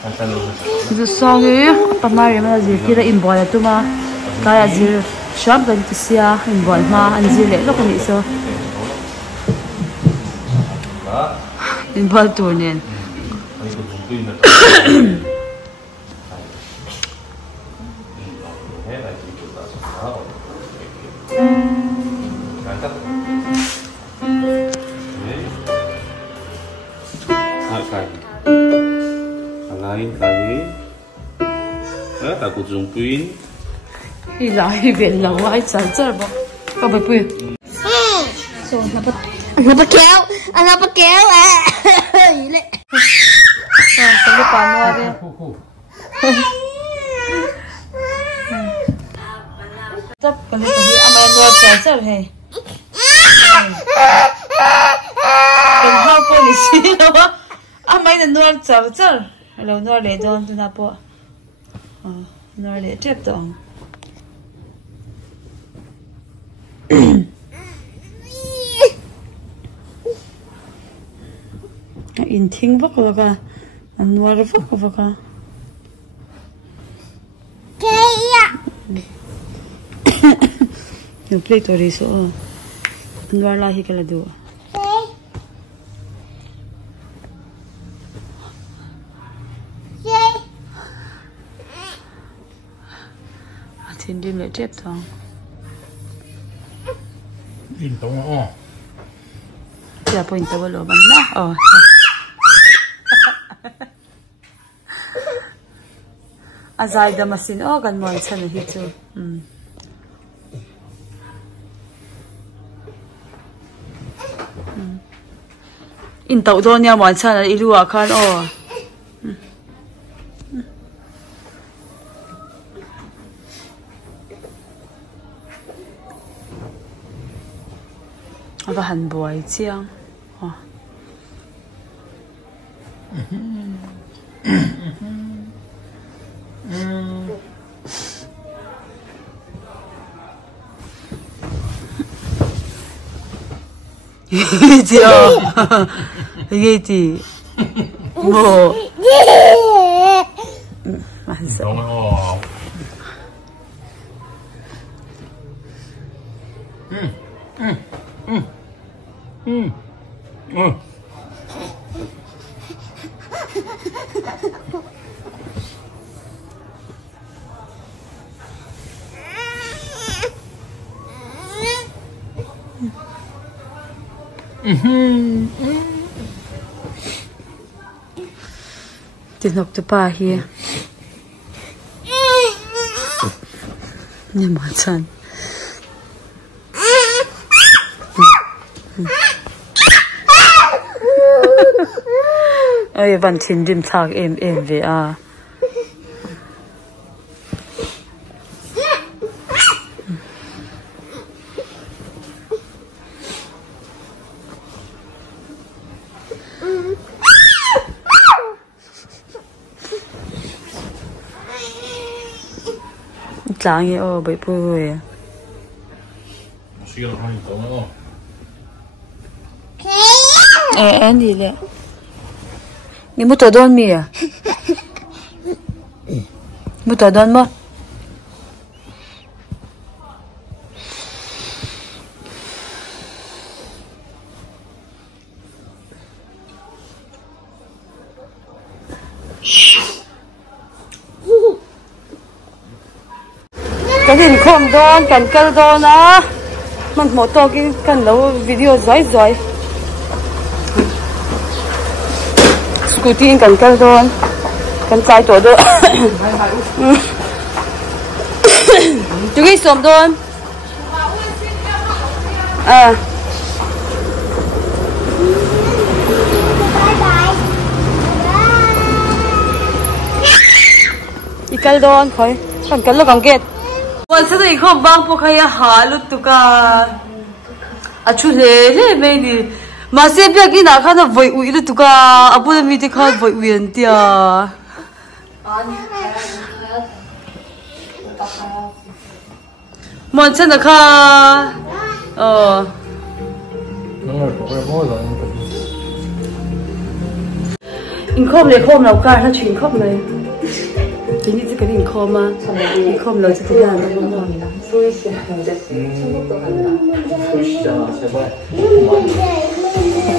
Itu songi pamari mana zir kira inboy tu ma kaya zir shop dan kisia inboy ma anjir le lo kani so inboy tu nen lain kali aku jumpuin hilai biển lòng ai chán chở bỏ có bơi bơi rồi nó bắt kéo à lệ có cái bàn hoa đi chấp cái này có anh em nói chán chở hay đừng hao cô đi xí đâu anh em nói chán chở lâu nói để don tu na po nói để tiếp tục in thing vak vaka anwar vak vaka kaya no play to riso anwar la hi kala do tin đi lại tiếp thôi in tông giờ point tao lo bắn đó azai da masin gan mon chan hi chu in tau do nya mon chan ilu a khan và hành bội chiang chị ơi cái gì mồ ăn sợ Tin học từ ba hi nhưng mà chân ơi vẫn tin dim thạc em về à chẳng gì bị bùi em đi lẹ你木头端米啊？木头端吗？cái gì không đón cần cân đón á mình một to cái cần lâu video giỏi giỏi scooty cần cân đón cần trái tổ đỡ chú cái xóm đón à ikan đón khỏi cần cân lo cần kếtวันสักทีเขาบางพวกเขาหาลุตุกาอาชุเล่ไม่ดีมาเสียเปียกินอาข้าจะไว้อุยลุตุกาอาบุญมีที่เขาไว้อุยอันเดียมันฉันนะคะ in khom le khom lau ka ha chin khom le thì như cái in khom mà in khom lau cái nhà nó không ngon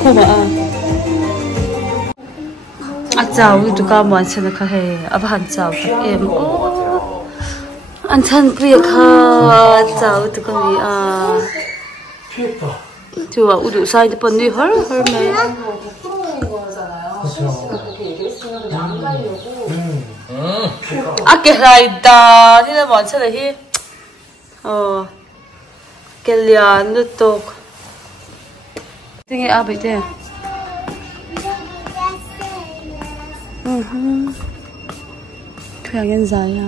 khom à chào tụi ca muốn xem cái hè ấp hành chào em anh thân kia ha chào tụi con đi à 좋아, 우리 우사이드 번니 헐 헐매. 아게 라이다. 니네 뭔데 히? 켈리안 루톡. 등에 아베데. 그냥 엔자야.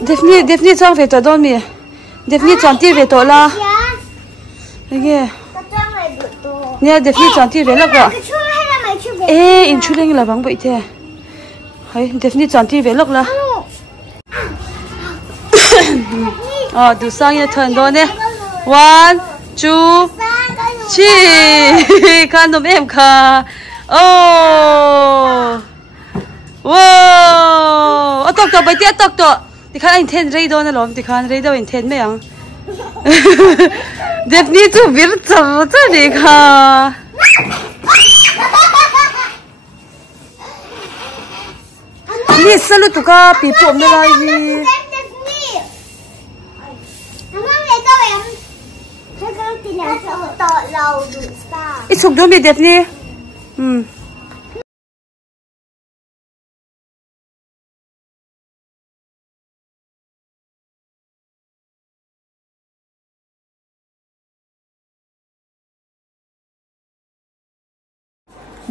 Definitely chang ve to don mi. Definitely chang ti ve to la. Nge. Nè definitely chang ti ve la ko. In chuleng la bang bai the. Hai definitely chang ti ve lok la. Du sang ye thon do ne. 1 2 3 kan dom em kha. Wow. Atok to bai ti atok to. Thì khán anh thêm rây đó nó lắm thì khán rây đâu anh thêm mấy anh đẹp như chú biết sao thế đi cả đi sao lúc tụi ca bị bom nó lại đi ít chụp đó bị đẹp nhỉ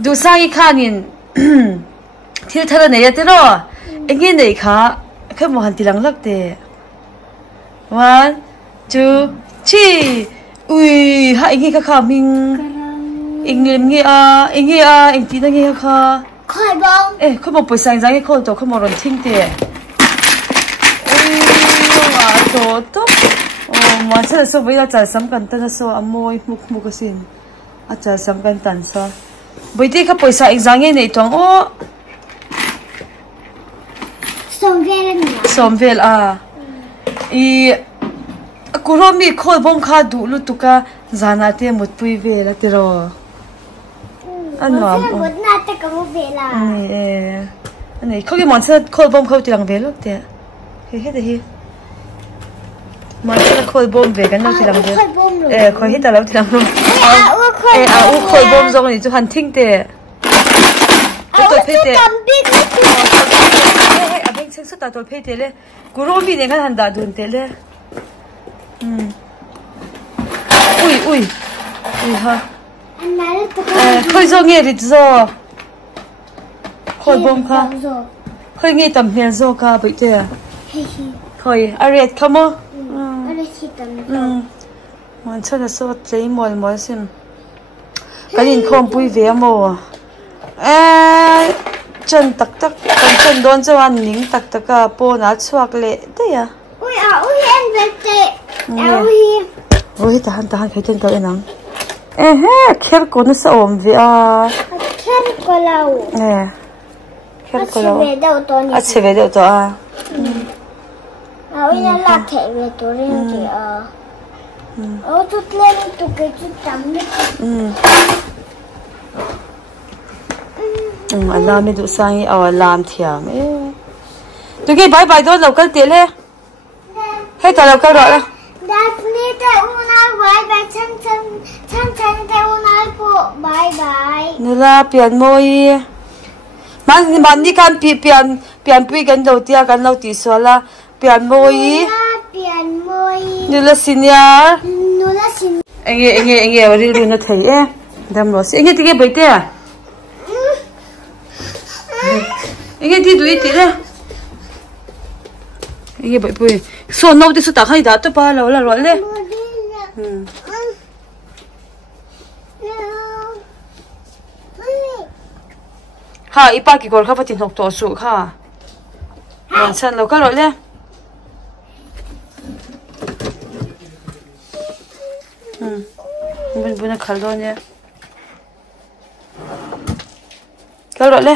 du sang khanin thil thara nei atero engi nei kha kha mo han tilang lakte 1 2 3 ui ha engi kha ming inglim ngi a eng ti na ngi kha khoi bông khoi mo paisa jang khol to khoi mo ron thing te wa to ma cha so bai cha sam kan ta so amoi muk asin a cha sam kan tan so bây giờ các पैसा exam nghe này toang somvel à kuromi khol bom kha du lutuka zana te mut pui ve la te ro anwa mut na te ka mo ve la ani khogi mon sa khol bom khau ti lang ve lo te he de hi mon sa khol bom ve kan lo ti lang ve khoi hi ta lo ti lang lo khoi bom zong ni chu han thing te tôi phê te abeng cheng sa ta tôi phê te le kuromi ne kan han da dun te le ui ha khoi zo nghe rit zo khoi bom kha khoi nghe tam hel zo ka bai te khoi aret khamo man chana so tlei mol sim kanin khom pui ve mo chân tak kan chân don chawan ning tak ka po na chuak le te ya ui en vete ui tahan khai ten ka enang kher ko na sa om ve a kher ko lau kher ko lau a cheve de to a ui na la the ve to ring ki a tu tle tu ke tu tam ni alam ni du sang aw alam thiam tu ke bye bye do local te le he ta local ro la Daphne te unai bye bye chan te unai po bye bye nila pian moi man ni kan pian pui kan do tia kan lo ti so la pian moi nila senior enge ri ri na thei dam lo si enge ti ke bai te enge ti dui ti le enge bai pui so no ti su ta khai da to pa lo la ro le ha ipa ki kor kha patin hok to su kha man san lo ka ro le buna khaldo ne kalro le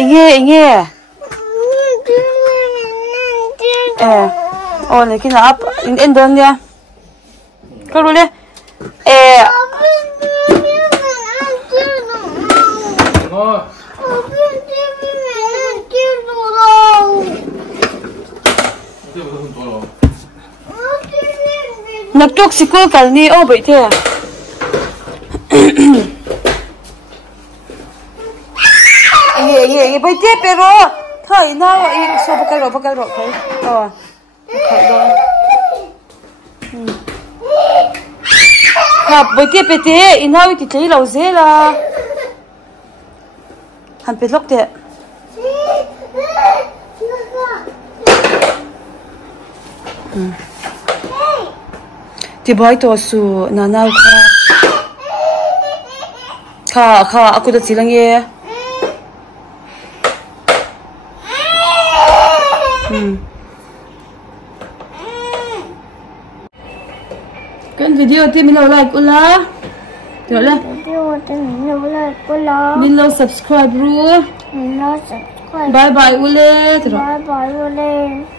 inge oh ne kina up in don ya kalro le Nagtok si ko kalni oh bai the ye bai the pero thai na so bakal ro khai khai do ha bai the pe te inawi ti chei lo zela han pe lok te ti bai to su nanau kha aku da chilang ye kan video ti milo like ula Tiola. Milo subscribe ru. Milo subscribe. Bye bye ule. Bye bye ule.